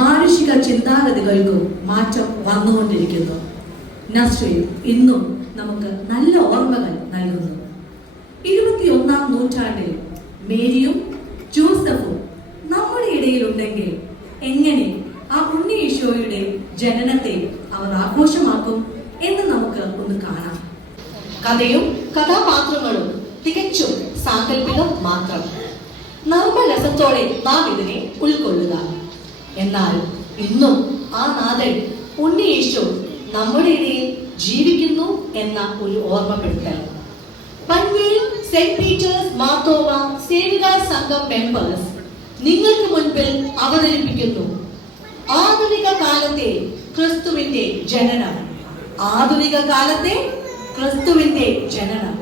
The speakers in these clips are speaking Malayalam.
മാനുഷിക ചിന്താഗതികൾക്കും മാറ്റം വന്നുകൊണ്ടിരിക്കുന്നു. നസ്രീൻ ഇന്നും നമുക്ക് നല്ല ഓർമ്മകൾ നൽകുന്നു. 21ാം നൂറ്റാണ്ടിൽ മേരിയും ജോസഫും നമ്മുടെ ഇടയിലുണ്ടെങ്കിൽ എങ്ങനെ ആ ഉണ്ണി ഈശോയുടെ ജനനത്തെ അവർ ആഘോഷമാക്കും എന്ന് നമുക്ക് ഒന്ന് കാണാം. കഥയും കഥാപാത്രങ്ങളും തികച്ചും സാങ്കല്പികം മാത്രം. നർമ്മരസത്തോടെ നാം ഇതിനെ ഉൾക്കൊള്ളുക. എന്നാൽ ഇന്നും ആ നാഥൻ ഉണ്ണി ഈശോ നമ്മുടെ ഇടയിൽ ജീവിക്കുന്നു എന്ന ഒരു ഓർമ്മപ്പെടുത്തൽ. പൻവേൽ സെന്റ് പീറ്റേഴ്സ് മാർത്തോവ സേവികാ സംഘം മെമ്പേഴ്സ് നിങ്ങൾക്ക് മുൻപിൽ അവതരിപ്പിക്കുന്നു ആധുനിക കാലത്തെ ക്രിസ്തുവിന്റെ ജനനം. ആധുനിക കാലത്തെ ക്രിസ്തുവിന്റെ ജനനം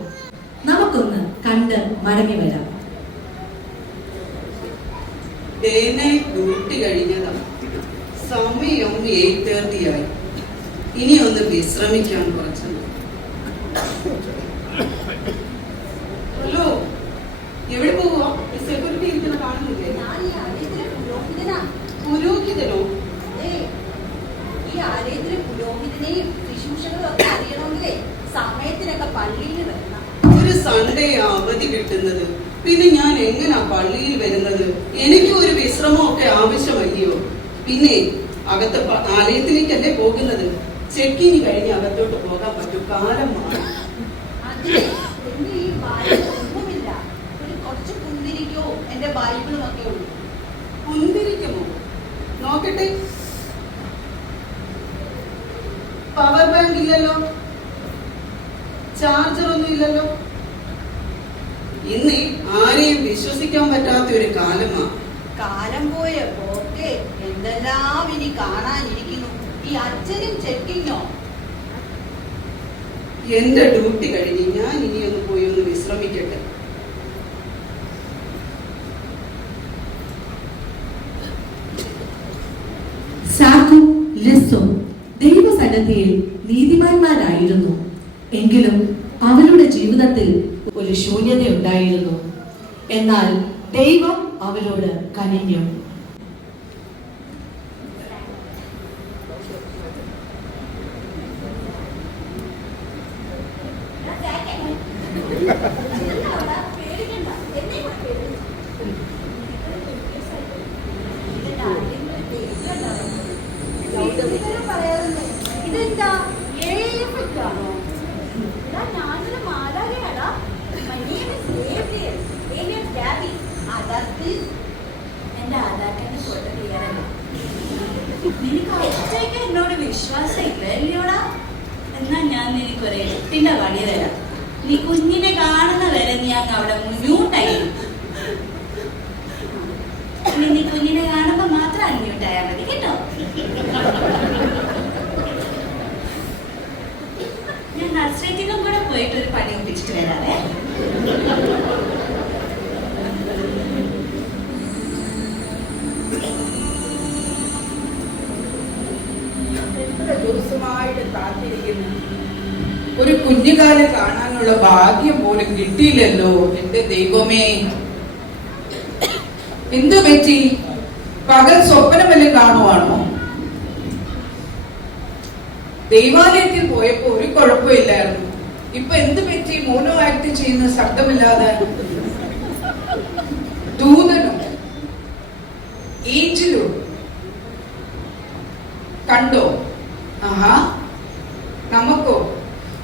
നമുക്കൊന്ന് കണ്ട് മടങ്ങി വരാം. ഡ്യൂട്ടി കഴിഞ്ഞതാ. സമയം 8:30 ആയി. ഇനി ഒന്ന് വിശ്രമിക്കാൻ കുറച്ചു. ഹലോ, എവിടെ പോവാ? സെക്യൂരിറ്റി ഇരിക്കുന്ന കാണുന്നില്ലേ? പുരോഹിതനോ? ഈ ആലയത്തിലെ പുരോഹിതനെയും ശുശ്രൂഷകളും ഒക്കെ അറിയണമെങ്കിലേ സമയത്തിനൊക്കെ പള്ളിയിൽ വരണം. ഒരു സൺഡേ അവധി കിട്ടുന്നത്. പിന്നെ ഞാൻ എങ്ങനാ പള്ളിയിൽ വരുന്നത്? എനിക്ക് ഒരു വിശ്രമമൊക്കെ ആവശ്യമല്ലയോ? പിന്നെ അകത്ത് ആലയത്തിലേക്കല്ലേ പോകുന്നത്? ചെക്കിന് കഴിഞ്ഞ് അകത്തോട്ട് പോകാൻ പറ്റും. കാലം മാറും. ഒന്നുമില്ല, ഒരു കുറച്ച് കുന്തിരിക്കോ എന്റെ ബൈബിളും ഒക്കെ ഉള്ളു. കുന്തിരിക്കുമോ? നോക്കട്ടെ. പവർ ബാങ്ക് ഇല്ലല്ലോ, ചാർജർ ഒന്നും ഇല്ലല്ലോ. ഇന്ന് ആരെയും വിശ്വസിക്കാൻ പറ്റാത്ത ഒരു കാലമാ. കാലം പോയ പോക്കെ എന്തെല്ലാം ഇനി കാണാനിരിക്കുന്നു. ഈ അച്ഛനും ചെക്കിങ്ങോ? എന്റെ ഡ്യൂട്ടി കഴിഞ്ഞ് ഞാൻ ഇനി ഒന്ന് പോയി ഒന്ന് വിശ്രമിക്കട്ടെ. സാക്കും ലിസും ദൈവസന്നിധിയിൽ നീതിമാന്മാരായിരുന്നു. എങ്കിലും അവരുടെ ജീവിതത്തിൽ ഒരു ശൂന്യതയുണ്ടായിരുന്നു. എന്നാൽ ദൈവം അവരോട് കനിഞ്ഞു. ഇതെന്താ എന്നോട് വിശ്വാസം ഇല്ലല്ലോടാ? എന്നാ ഞാൻ നിനക്കൊരു 8ന്റെ പണി തരാം. നീ കുഞ്ഞിനെ കാണുന്ന വരെ ഞാൻ അവിടെ മുന്നൂട്ടായി. നീ കുഞ്ഞിനെ കാണുമ്പോ മാത്രം അന്യൂട്ടായാൽ മതി കേട്ടോ. ഞാൻ നഴ്സറിക്കും കൂടെ പോയിട്ട് ഒരു പണി ഒപ്പിച്ചിട്ട് വരാവേ. ദിവസമായിട്ട് കാത്തിരിക്കുന്നു. ഒരു കുഞ്ഞുകാലം കാണാനുള്ള ഭാഗ്യം പോലും കിട്ടിയില്ലല്ലോ. എന്റെ ദൈവമേ, എന്തു പറ്റി? പകൽ സ്വപ്നമെല്ലാം കാണുവാണോ? ദൈവാലയത്തിൽ പോയപ്പോ ഒരു കുഴപ്പമില്ലായിരുന്നു. ഇപ്പൊ എന്ത് പറ്റി? മോനോ ആക്ട് ചെയ്യുന്ന ശബ്ദമില്ലാതെ. ദൂതനോ ഏഞ്ചലോ കണ്ടോ? ആഹാ, നമുക്കോ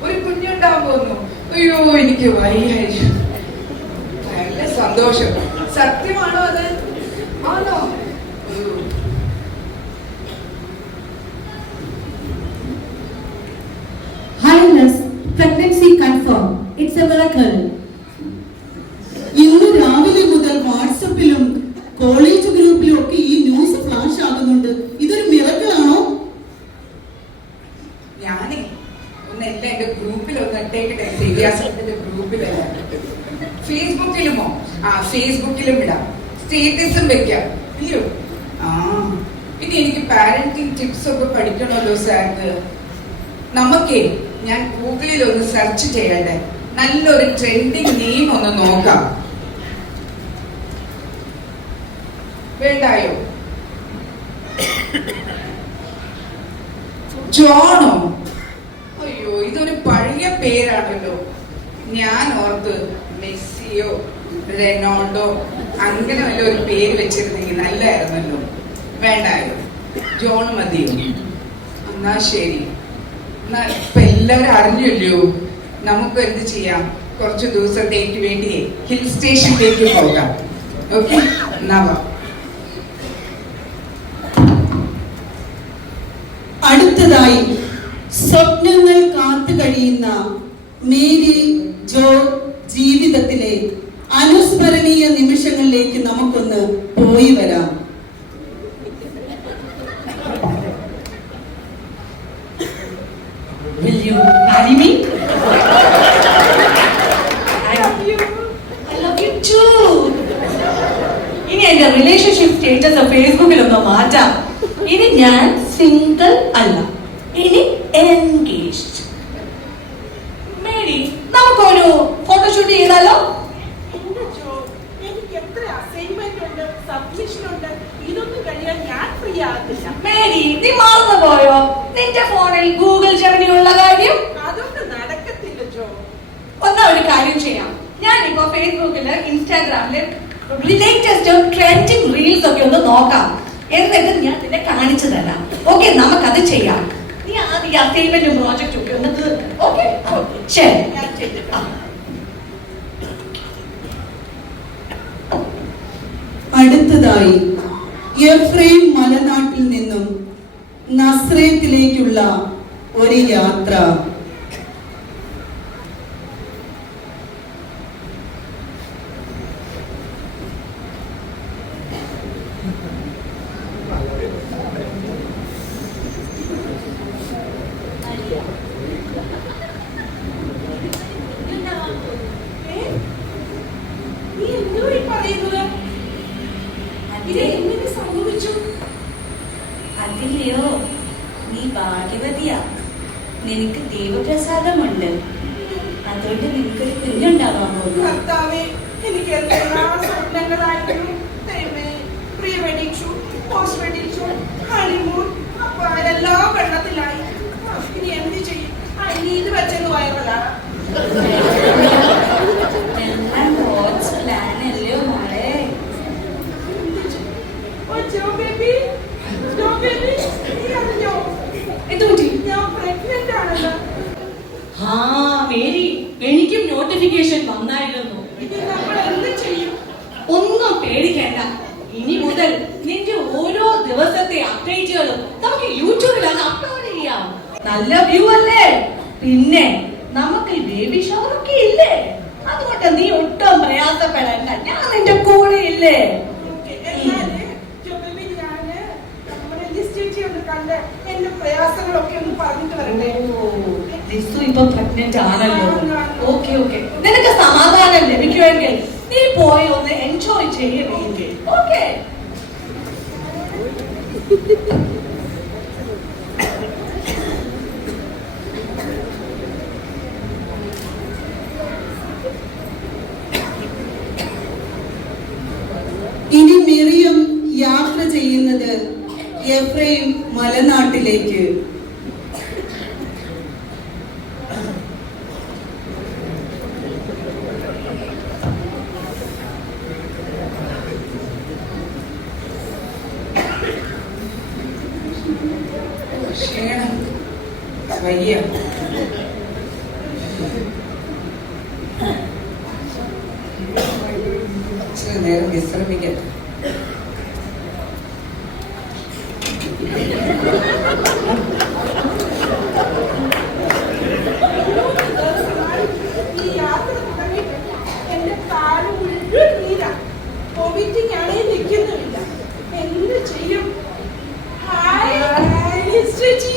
ഒരു കുഞ്ഞുണ്ടാകാൻ പോകുന്നു. അയ്യോ, എനിക്ക് വയ്യ. നല്ല സന്തോഷം. സത്യമാണോ അത്? ആണോ? Pregnancy confirmed. It's a miracle. ഇന്ന് രാവിലെ മുതൽ വാട്സപ്പിലും കോളേജ് ഗ്രൂപ്പിലും ഒക്കെ ഈ ന്യൂസ് ഫ്ലാഷ് ആകുന്നുണ്ട്. ഇതൊരു മിറക്കിൾ ആണോ? ഞാനേ ഒന്നെല്ലാം എന്റെ ഗ്രൂപ്പിലൊന്ന് ഇട്ടേക്കട്ടെ. സീരിയാസത്തിന്റെ ഗ്രൂപ്പിലല്ല, ഫേസ്ബുക്കിലുമോ? ഫേസ്ബുക്കിലും ഇടാം, സ്റ്റേറ്റസും വെക്കാം, ഇല്ലയോ? പിന്നെ എനിക്ക് പാരന്റിങ് ടിപ്സ് ഒക്കെ പഠിക്കണമല്ലോ സാർക്ക്. നമുക്കേ ഞാൻ ഗൂഗിളിൽ ഒന്ന് സെർച്ച് ചെയ്യട്ടെ, നല്ലൊരു ട്രെൻഡിങ് നെയിം ഒന്ന് നോക്കാം. വേണ്ടായോ? ജോണോ? അയ്യോ, ഇതൊരു പഴയ പേരാണല്ലോ. ഞാൻ ഓർത്ത് മെസ്സിയോ റൊണാൾഡോ അങ്ങനെ വല്ല ഒരു പേര് വെച്ചിരുന്നെങ്കിൽ നല്ലായിരുന്നല്ലോ. വേണ്ടായോ? ജോൺ മതിയോ? എന്നാ ശരി. എന്നാ ഇപ്പൊ എല്ലാവരും അറിഞ്ഞല്ലോ. നമുക്ക് എന്ത് ചെയ്യാം, കുറച്ച് ദിവസത്തേക്ക് വേണ്ടി ഹിൽ സ്റ്റേഷനിലേക്ക് പോകാം. ഓക്കെ, എന്നാ വാ. അടുത്തതായി സ്വപ്നങ്ങൾ കാത്തു കഴിയുന്ന മേരി ജോ ജീവിതത്തിലെ അനുസ്മരണീയ നിമിഷങ്ങളിലേക്ക് നമുക്കൊന്ന് പോയി വരാം. Will you marry me? I love you too. ഇനി എന്റെ റിലേഷൻഷിപ്പ് സ്റ്റേറ്റസ് ഫേസ്ബുക്കിലൊന്ന് മാറ്റാം. ഇനി ഞാൻ സിംഗിൾ അല്ല, ഇനി എൻഗേജ്ഡ്. മേരി, നമുക്കൊരു ഫോട്ടോഷൂട്ട് ചെയ്താലോ? എനിക്ക് എത്ര അസൈൻമെന്റ് ഉണ്ട്, സബ്മിഷൻ ഉണ്ട്, ഇതൊന്നും കഴിയാൻ ഞാൻ ഫ്രീ ആകത്തില്ല. മേരി, നീ മറന്നു പോയോ നിന്റെ ഫോണിൽ ഗൂഗിൾ ജെമിനി ഉള്ള കാര്യം? അതൊന്നും നടക്കത്തില്ല ജോ. ഒന്നാ ഒരു കാര്യം ചെയ്യാം. ഞാനിപ്പോ ഫേസ്ബുക്കില് ഇൻസ്റ്റാഗ്രാമില് ലേറ്റസ്റ്റ് ട്രെൻഡിങ് റീൽസ് ഒക്കെ ഒന്ന് നോക്കാം. എന്നിട്ട് ഞാൻ നിന്നെ കാണിച്ചു തരാം. ഓക്കെ, നമുക്കത് ചെയ്യാം. നീ ആദ്യം അസൈൻമെന്റും പ്രോജക്റ്റും ഒക്കെ ഒന്ന് തീർക്കണം. ഓക്കെ, ശരി. ഞാൻ ചെയ്തിട്ടാ. അടുത്തതായി എഫ്രൈം മലനാട്ടിൽ നിന്നും നസ്രേത്തിലേക്കുള്ള ഒരു യാത്ര. നീ എന്തോ ഈ പറയുന്നത്? ഇത് എങ്ങനെ സംഭവിച്ചു? അതില്ലയോ, നീ ഭാഗ്യവതിയാ. നിനക്ക് ദൈവപ്രസാദമുണ്ട്. അതുകൊണ്ട് നിനക്കൊരു കുഞ്ഞുണ്ടാവാൻ പോകുന്നു. കർത്താവേ, എനിക്ക് എന്തെല്ലാം സ്വപ്നങ്ങളായിരുന്നു. ദൈവമേ, pre wedding shoot, post wedding shoot, honeymoon, അപ്പൊ എല്ലാം വെള്ളത്തിലായി. ഇനി എന്ത് ചെയ്യും? ഇനി ഇത് വെച്ചെന്ന് വയറലാണ്. എല്ലാം ഗോഡ്സ് പ്ലാൻ അല്ലയോ മോളെ. ജോ ബേബി, ജോ ബേബി, നീ അറിഞ്ഞോ? ഞാൻ pregnant ആണെന്ന്. ആ മേരി, എനിക്കും നോട്ടിഫിക്കേഷൻ വന്നായിരുന്നു. ഇനി നമ്മൾ എന്ത് ചെയ്യും? ഒന്നും പേടിക്കേണ്ട. ഇനി മുതൽ നിന്റെ ഓരോ ദിവസത്തെ അപ്ഡേറ്റുകളും നമുക്ക് യൂട്യൂബിൽ അങ്ങ് അപ്ലോഡ് ചെയ്യാം. നല്ല വ്യൂ അല്ലേ? പിന്നെ നമുക്ക് ബേബി ഷവർ ഒക്കെ ഇല്ലേ? അതുകൊണ്ട് നീ ഒട്ടും പ്രയാസപ്പെടണ്ട, ഞാൻ നിന്റെ കൂടെ ഇല്ലേ? Okay, എന്നാല് ജോ ബേബി, ഞാന് നമ്മുടെ ലിസ്റ്റ് ചേച്ചി ഒന്ന് കണ്ട് എന്റെ പ്രയാസങ്ങളൊക്കെ ഒന്ന് പറഞ്ഞിട്ട് വരണ്ടേ? ലിസു ഇപ്പൊ പ്രഗ്നന്റ് ആണല്ലോ. ഓക്കെ ഓക്കെ, നിനക്ക് സമാധാനം ലഭിക്കുമെങ്കിൽ നീ പോയി ഒന്ന് എൻജോയ് ചെയ്യുമെങ്കിൽ. ഓക്കെ, ഇനി മിറിയം യാത്ര ചെയ്യുന്നത് എഫ്രൈം മലനാട്ടിലേക്ക്. ക്ഷീണം വയ്യ. ഇച്ചിരി നേരം വിശ്രമിക്കട്ടെ. ഈ യാത്ര തുടങ്ങിയിട്ട് എന്റെ കാല് മുഴുവൻ നീരാ. വോമിറ്റിംഗ് ആണെങ്കിൽ നിൽക്കുന്നുമില്ല. എന്ത് ചെയ്യും? ഹായ് ലിസ് ചേച്ചി,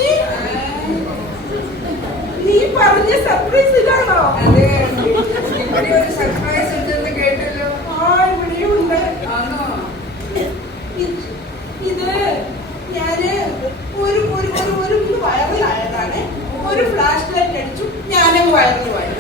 നീ പറഞ്ഞ സർപ്രൈസ് ഇതാണോ? അതെ, ഇവിടെ ഒരു സർപ്രൈസ് ഉണ്ടെന്ന് കേട്ടല്ലോ. ഇവിടെയും ഉണ്ട്. ആണോ? ഇത് ഞാന് ഒരു ഒരു ഒരു ഒരു വൈറലായതാണ്. ഒരു ഫ്ലാഷ് ലൈറ്റ് അടിച്ചു, ഞാനും വൈറലുമായി.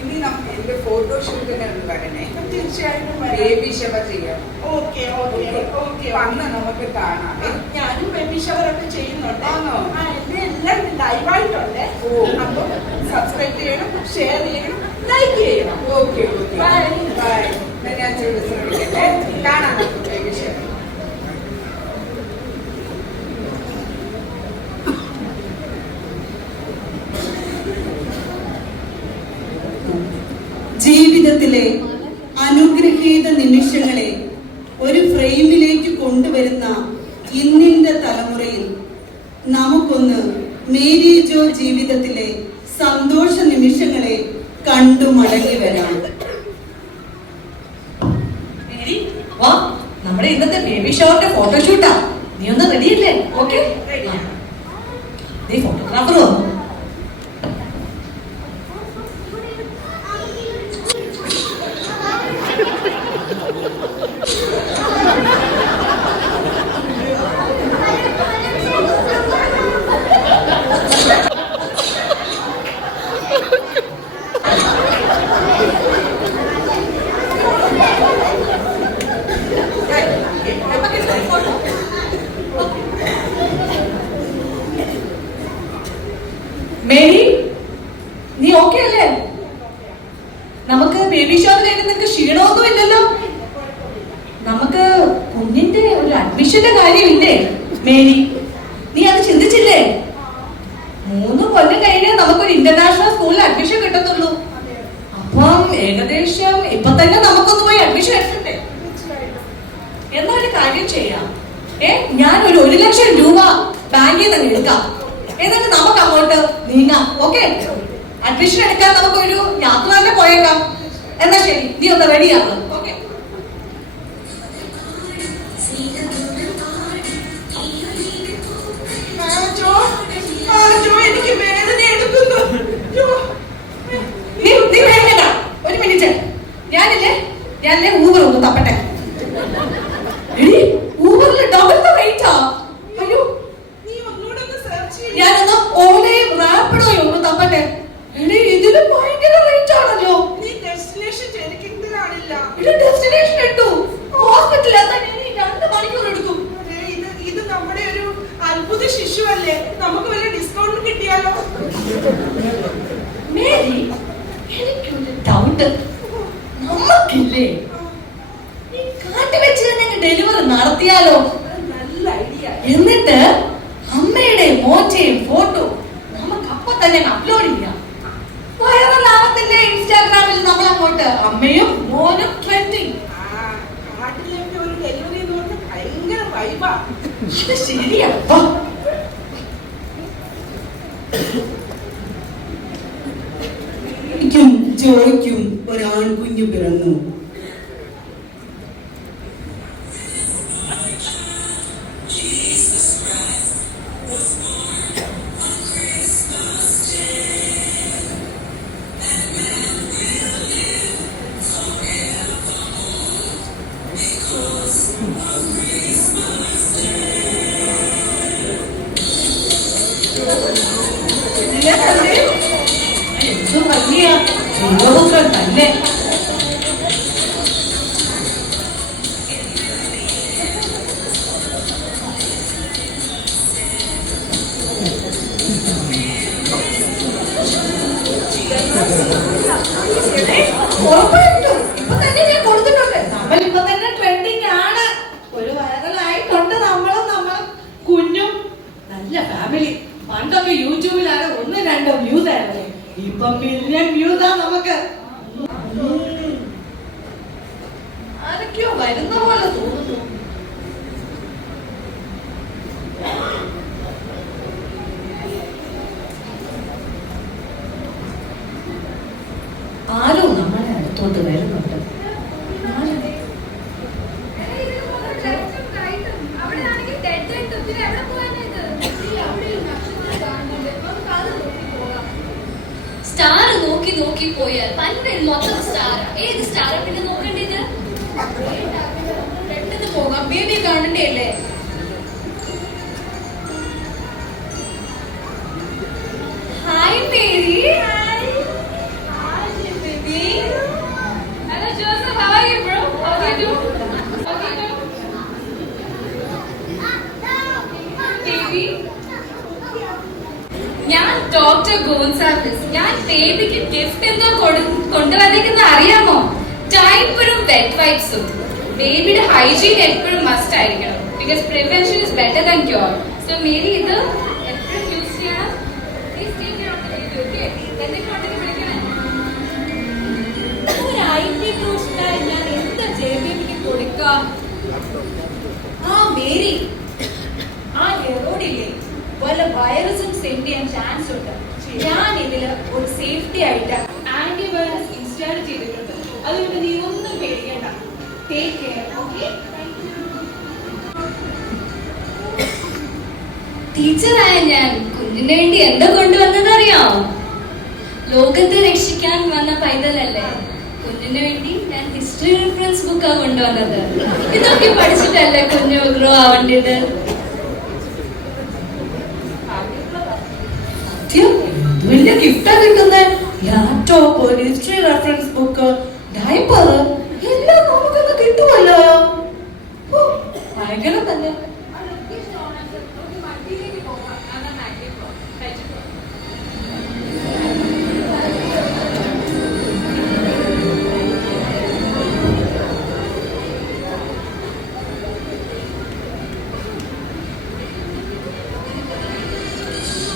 ഇനി നമുക്ക് എന്റെ ഫോട്ടോഷൂട്ടിന് വരണേ. തീർച്ചയായിട്ടും ബേബി ഷവർ ചെയ്യാം. Okay okay. ഓക്കെ വന്ന് നമുക്ക് കാണാം. ഞാനും ബേബി ഷവറൊക്കെ ചെയ്യുന്നുണ്ട്. ആണോ? എന്റെ എല്ലാം ലൈവായിട്ടുണ്ട്. ഓ. അപ്പൊ സബ്സ്ക്രൈബ് ചെയ്യണം, ഷെയർ ചെയ്യണം, ലൈക്ക് ചെയ്യണം. Okay okay bye. ബൈ. ഞാൻ ശ്രമിക്കട്ടെ. കാണാം നമുക്ക് ബേബി ഷവർ. ജീവിതത്തിലെ അനുഗ്രഹീത നിമിഷങ്ങളെ ഒരു ഫ്രെയിമിലേക്ക് കൊണ്ടുവരുന്ന ഇന്നിന്റെ തലമുറയിൽ നമുക്കൊന്ന് മേരി ജോ ജീവിതത്തിലെ സന്തോഷ നിമിഷങ്ങളെ കണ്ടു മടങ്ങി വരാം. മേരി, വാ, നമ്മുടെ ഇന്നത്തെ ബേബി ഷവറിന്റെ ഫോട്ടോഷൂട്ടാ. നീ ഒന്ന് റെഡിയല്ലേ? ഓക്കെ, നീ ഫോട്ടോഗ്രാഫർ വന്നു. മേരി, നീ ഓക്കെ അല്ലേ? നമുക്ക് ബേബി ഷവറിന് നിനക്ക് ക്ഷീണമൊന്നും ഇല്ലല്ലോ. നമുക്ക് കുഞ്ഞിന്റെ ഒരു അഡ്മിഷന്റെ കാര്യമില്ലേ മേരി? നീ അത് ചിന്തിച്ചില്ലേ? 3 കൊല്ലം കഴിഞ്ഞേ നമുക്കൊരു ഇന്റർനാഷണൽ സ്കൂളിൽ അഡ്മിഷൻ കിട്ടത്തുള്ളൂ. അപ്പം ഏകദേശം ഇപ്പൊ തന്നെ നമുക്കൊന്ന് പോയി അഡ്മിഷൻ എടുക്കണ്ടേ? എന്നൊരു കാര്യം ചെയ്യാം. ഞാൻ ഒരു 1 ലക്ഷം രൂപ ബാങ്കിൽ നിന്ന് എടുക്കാം. എന്നിട്ട് നമുക്ക് അങ്ങോട്ട് നീങ്ങാം. ഓക്കെ, അഡ്മിഷൻ എടുക്കാൻ നമുക്കൊരു യാത്ര തന്നെ പോയേക്കാം. എന്നാ ശരി, നീ ഒന്ന് റെഡിയാക്കാം. ഓക്കെ, എനിക്ക് വേദന എടുക്കുന്നു. നീ വേണ്ട, ഒരു മിനിറ്റ്. ഞാനില്ലേ ഊബർ ഒന്ന് തപ്പട്ടെ. ഊബറിൽ ഡബിൾ ദ റേറ്റാ. അയ്യോ, നീ ഒന്നുകൂടെ ഒന്ന് സെർച്ച് ചെയ്യ്. ഞാനൊന്ന് ഓലയും റാപ്പിഡോയും ഒന്ന് തപ്പട്ടെ. ഇതിലും ഭയങ്കര റേറ്റ് ആണല്ലോ. നീ ഡെസ്റ്റിനേഷൻ ചെരിക്കുന്നതിലാണില്ല. ഇത് ഡെസ്റ്റിനേഷൻ ഇട്ടു ഹോസ്പിറ്റലിൽ എത്താൻ 2 മണിക്കൂർ എടുക്കും. ഇത് നമ്മുടെ ഒരു അത്ഭുത ശിശുവല്ലേ, നമുക്ക് വല്ല ഡിസ്കൗണ്ട് കിട്ടിയാലോ? മേരി, എനിക്കൊരു ഡൗട്ട്. നമുക്കില്ലേ ഈ കാട്ടി വെച്ച് തന്നെ ഡെലിവറി നടത്തിയാലോ? നല്ല ഐഡിയ. എന്നിട്ട് അമ്മയുടെ മോന്റെയും ഫോട്ടോ നമുക്ക് അപ്പൊ തന്നെ അപ്ലോഡ് ചെയ്യാം. വൈറലാവത്തില്ലേ ഇൻസ്റ്റാഗ്രാമിൽ? നമ്മൾ അങ്ങോട്ട് അമ്മയും മോനും ട്രെൻഡിങ്. കാട്ടിലേക്ക് ഒരു ഡെലിവറി എന്ന് പറഞ്ഞാൽ ഭയങ്കര വൈബാ. ഇത് ശരിയപ്പ. എനിക്കും ജോയ്ക്കും ഒരാൺകുഞ്ഞു പിറന്നു. എന്ത് ഭംഗിയാ, ദൈവപുത്രൻ തന്നെ. ഉറപ്പായിട്ടും ഇപ്പൊ തന്നെ ഞാൻ കൊടുത്തിട്ടുണ്ട്. നമ്മൾ ഇപ്പൊ തന്നെ ട്രെൻഡിങ് ആണ്. ഒരു വൈറലായിട്ടുണ്ട് നമ്മളും കുഞ്ഞും. നല്ല ഫാമിലി. പണ്ടൊക്കെ യൂട്യൂബിലാണ് 1-2 വ്യൂസ് ആയിരുന്നേ. ഇപ്പൊ മില്യൺ വ്യൂസാ നമുക്ക്. ആരൊക്കെയോ വരുന്ന പോലെ തോന്നുന്നു. ആരോ നമ്മളെ അടുത്തോട്ട് വരുന്നുണ്ട്. സ്റ്റാർ നോക്കി നോക്കി പോയാൽ പണ്ട് മൊത്തം സ്റ്റാർ. ഏത് സ്റ്റാർ പിന്നെ നോക്കേണ്ടത്? പെട്ടെന്ന് പോകാം, ബേബി കാണണ്ടേ അല്ലേ? Hi Mary. Hi baby. Hello Joseph, how are you bro? How do you do? Doctor Gonsalves. ഞാൻ ബേബിക്ക് ഗിഫ്റ്റ് എന്തോ കൊണ്ടുവന്നേക്കുന്ന അറിയാമോ? ഡയപ്പറും വെറ്റ് വൈപ്സും. ബേബിയുടെ ഹൈജീൻ എപ്പോഴും മസ്റ്റ് ആയിരിക്കണം. Because prevention is better than cure. So Mary ഇത് എപ്പോഴും യൂസ് ചെയ്യണം. Please take care of the baby, okay? എന്നിട്ട് വിളിക്കണേ. ഒരു IT ഫ്രൂട്ട്സിനായി ഞാൻ എന്താ JBBക്ക് കൊടുക്കാം? ആ മേരി, ആ എറോഡില്ലേ വല്ല വൈറസും സെൻഡ് ചെയ്യാൻ ചാൻസ് ഉണ്ട്. ഞാൻ ഇതില് ഒരു സേഫ്റ്റി ആയിട്ട് ആന്റിവൈറസ് ഇൻസ്റ്റാൾ ചെയ്തിട്ടുണ്ട്. അതുകൊണ്ട് നീ ഒന്നും പേടിക്കണ്ട. Take care, okay? ടീച്ചറായ ഞാൻ കുഞ്ഞിന് വേണ്ടി എന്താ കൊണ്ടുവന്നതറിയാമോ? ലോകത്തെ രക്ഷിക്കാൻ വന്ന പൈതലല്ലേ. കുഞ്ഞിന് വേണ്ടി ഞാൻ ഹിസ്റ്ററി റെഫറൻസ് ബുക്കാ കൊണ്ടുവന്നത്. ഇതൊക്കെ പഠിച്ചിട്ടല്ലേ കുഞ്ഞു ഗ്രോ ആവേണ്ടത്. വലിയ ഗിഫ്റ്റാ കിട്ടുന്നത്. Laptop, history reference book, diaper എല്ലാം നമുക്കൊക്കെ കിട്ടുമല്ലോ. ഭയങ്കര തന്നെ.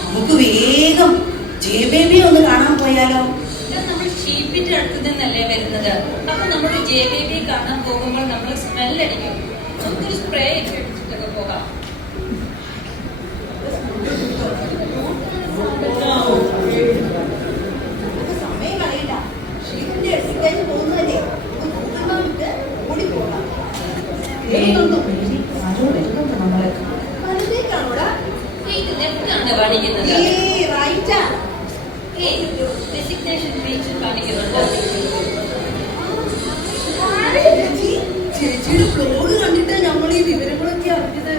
നമുക്ക് വേഗം JBB ഒന്ന് കാണാൻ പോയാലോ? നമ്മൾ ഷീപ്പിന്റെ അടുത്ത് നിന്നല്ലേ വരുന്നത്. അപ്പൊ നമ്മൾ JBB കാണാൻ പോകുമ്പോൾ നമ്മൾ സ്മെല്ലടിക്കും. നമുക്കൊരു സ്പ്രേ ഒക്കെ അടിച്ചിട്ടൊക്കെ പോകാം. സമയം കളയില്ല. ഷീപ്പിന്റെ അടുത്തേക്ക് പോകുന്നതല്ലേ, ഓടി പോകാം. വലത്തേക്കാണോടാ? ഇത് ലെഫ്റ്റാണ് കാണിക്കുന്നത്. റൈറ്റാ. ഡെസിഗ്നേഷൻ പേജ് കാണിക്കുന്നുണ്ട്. ചേച്ചിയുടെ ബ്ലോഗ് കണ്ടിട്ട് നമ്മൾ ഈ വിവരങ്ങളൊക്കെ അറിഞ്ഞത്.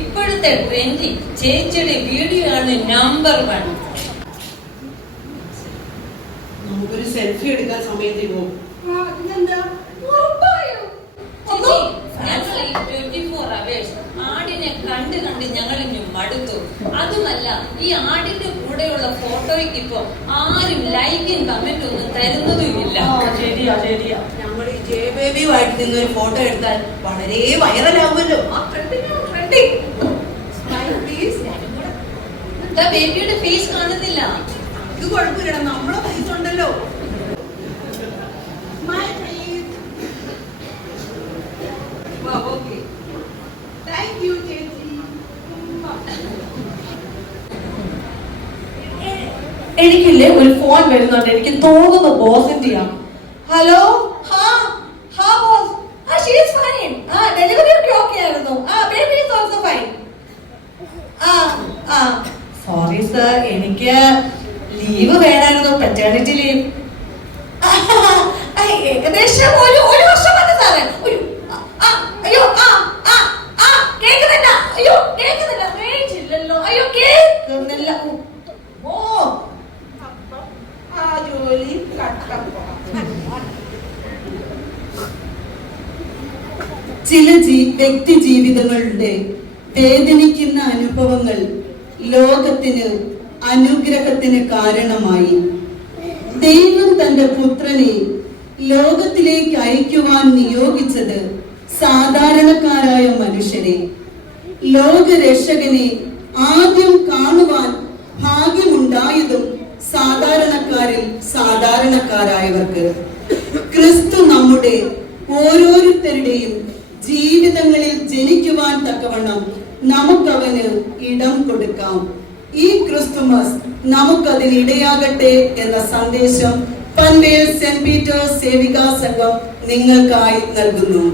ഇപ്പോഴത്തെ ട്രെൻഡിങ് ചേച്ചിയുടെ വീഡിയോ ആണ് നമ്പർ 1. നമുക്കൊരു സെൽഫി എടുക്കാൻ സമയം തരുമോ? ഞങ്ങൾ ഈ 24 hours ആടിനെ കണ്ട് ഞങ്ങൾ ഇനി മടുത്തു. അതുമല്ല, ഈ ആടിന്റെ കൂടെയുള്ള ഫോട്ടോയ്ക്ക് ഇപ്പൊ ആരും ലൈക്കും കമന്റും ഒന്നും തരുന്നതുമില്ല. ശരിയാ ശരിയാ. ഞങ്ങൾ ഈ JBBയുമായിട്ട് നിന്നൊരു ഫോട്ടോ എടുത്താൽ വളരെ വൈറലാവുമല്ലോ. ആ ട്രെൻഡിങ്. ബേബിയുടെ ഫേസ് കാണുന്നില്ല. ഇത് കുഴപ്പമില്ല, നമ്മളെ ഫേസ് ഉണ്ടല്ലോ. എനിക്കില്ലേ ഒരു ഫോൺ വരുന്നുണ്ട്. എനിക്ക് തോന്നുന്നു ബോസിന്റെയാ. Hello, boss. She is fine. Delivery ഒക്കെ ഓക്കെ ആയിരുന്നു. Baby is also fine. Sorry sir, എനിക്ക് ലീവ് വേണമായിരുന്നു, പെറ്റേണിറ്റി ലീവ്. ഏകദേശം ഒരു വർഷം വന്നു സാറേ. അയ്യോ കേൾക്കുന്നില്ല. അയ്യോ കേൾക്കുന്നില്ല. റേഞ്ച് ഇല്ലല്ലോ. അയ്യോ കേൾക്കുന്നില്ല. ഓ ആ ജോലി കട്ടപ്പോ. ചില വ്യക്തി ജീവിതങ്ങളുടെ വേദനിക്കുന്ന അനുഭവങ്ങൾ ലോകത്തിന് അനുഗ്രഹത്തിന് കാരണമായി. ദൈവം തന്റെ പുത്രനെ ലോകത്തിലേക്ക് അയക്കുവാൻ നിയോഗിച്ചത് സാധാരണക്കാരായ മനുഷ്യരെ. ലോകരക്ഷകനെ ആദ്യം കാണുവാൻ ഭാഗ്യമുണ്ടായതും സാധാരണക്കാരിൽ സാധാരണക്കാരായവർക്ക്. ക്രിസ്തു നമ്മുടെ ഓരോരുത്തരുടെയും ജീവിതങ്ങളിൽ ജനിക്കുവാൻ തക്കവണ്ണം നമുക്കവന് ഇടം കൊടുക്കാം. ഈ ക്രിസ്തുമസ് നമുക്കതിനിടയാകട്ടെ എന്ന സന്ദേശം പൻവേൽ സെന്റ് പീറ്റേഴ്സ് സേവികാ സംഘം നിങ്ങൾക്കായി നൽകുന്നു.